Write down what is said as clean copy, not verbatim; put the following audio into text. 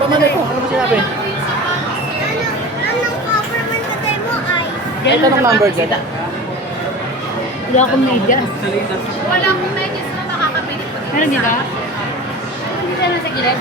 Pamanay ko, ano ba sinabi? Anong cover man katay mo ay? Ito anong number dyan? Wala akong medyas. Wala akong medyas na makakabili ko. Meron dito? Hindi na sa gilid.